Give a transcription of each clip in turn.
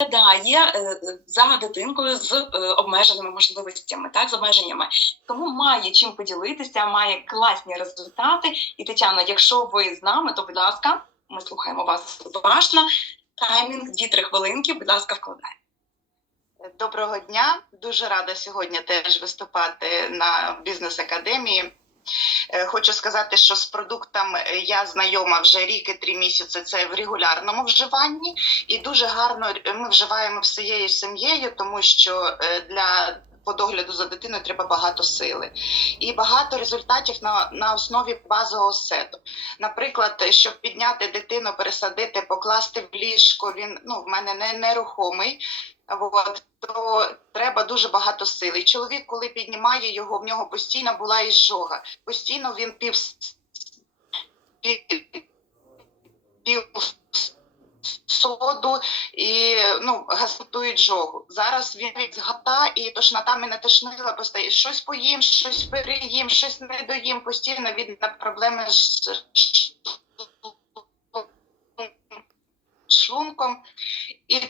доглядає е, за дитинкою з е, обмеженими можливостями, так з обмеженнями. Тому має чим поділитися, має класні результати. І Тетяна, якщо ви з нами, то будь ласка, ми слухаємо вас уважно. Таймінг 2-3 хвилинки, будь ласка, вкладай. Доброго дня. Дуже рада сьогодні теж виступати на бізнес академії. Е, Хочу сказати, що з продуктом е, я знайома вже рік і три місяці. Це в регулярному вживанні, і дуже гарно ми вживаємо всією сім'єю, тому що е, для по догляду за дитиною треба багато сили і багато результатів на, на основі базового сету. Наприклад, щоб підняти дитину, пересадити, покласти в ліжко. Він ну в мене не нерухомий. От, то треба дуже багато сили. І чоловік, коли піднімає його, в нього постійно була іжога. Постійно він пів, пів, соду і ну, газотують жогу. Зараз він згата і тошнота мене тошнила постійно. Щось поїм, щось переїм, щось не доїм. Постійно від проблеми з шлунком.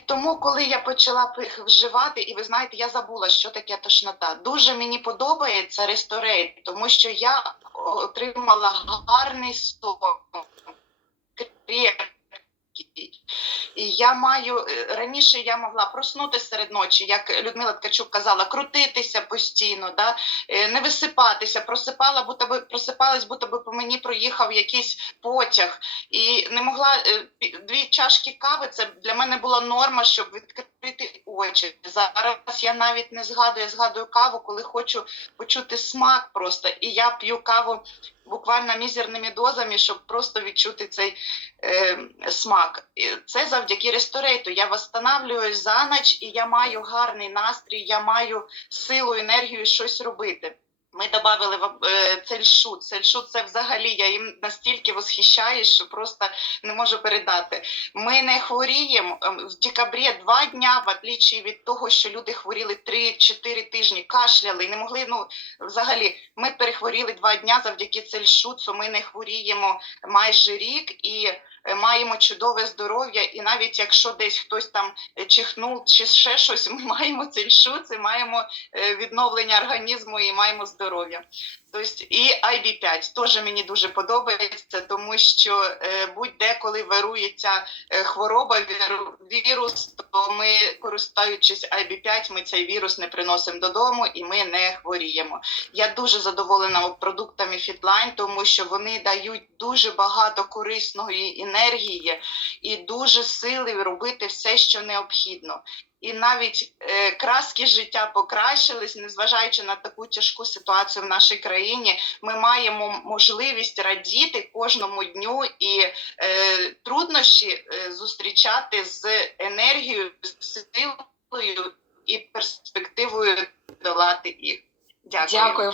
Тому, коли я почала їх вживати, і ви знаєте, я забула, що таке тошнота. Дуже мені подобається ресторейт, тому що я отримала гарний сон. І я маю е, раніше я могла проснутися серед ночі, як Людмила Ткачук казала, крутитися постійно, да? е, не висипатися, просипала, будто би просипалась, будто би по мені проїхав якийсь потяг. І не могла е, дві чашки кави. Це для мене була норма, щоб відкрити очі. Зараз я навіть не згадую, я згадую каву, коли хочу почути смак просто. І я п'ю каву буквально мізерними дозами, щоб просто відчути цей е, смак. Це завдяки ресторейту. Я восстанавливаюсь за ніч, і я маю гарний настрій, я маю силу, енергію щось робити. Ми додали е, цельшут. Цельшут це взагалі я їм настільки восхищаюсь, що просто не можу передати. Ми не хворіємо Ем, в декабрі два дня, в отличие від того, що люди хворіли 3-4 тижні, кашляли і не могли. Ну взагалі, ми перехворіли два дня завдяки цельшуцу. Ми не хворіємо майже рік і маємо чудове здоров'я. І навіть якщо десь хтось там е, чихнув чи ще щось, ми маємо цельшуц і маємо е, відновлення організму і маємо здоров'я. Тобто і IB5 теж мені дуже подобається, тому що е, будь-де, коли вирується е, хвороба, віру- вірус, то ми, користуючись IB5, ми цей вірус не приносимо додому і ми не хворіємо. Я дуже задоволена продуктами Fitline, тому що вони дають дуже багато корисної енергії і дуже сили робити все, що необхідно. І навіть е, краски життя покращились, незважаючи на таку тяжку ситуацію в нашій країні, ми маємо можливість радіти кожному дню і е, труднощі е, зустрічати з енергією, силою і перспективою долати їх. Дякую. Дякую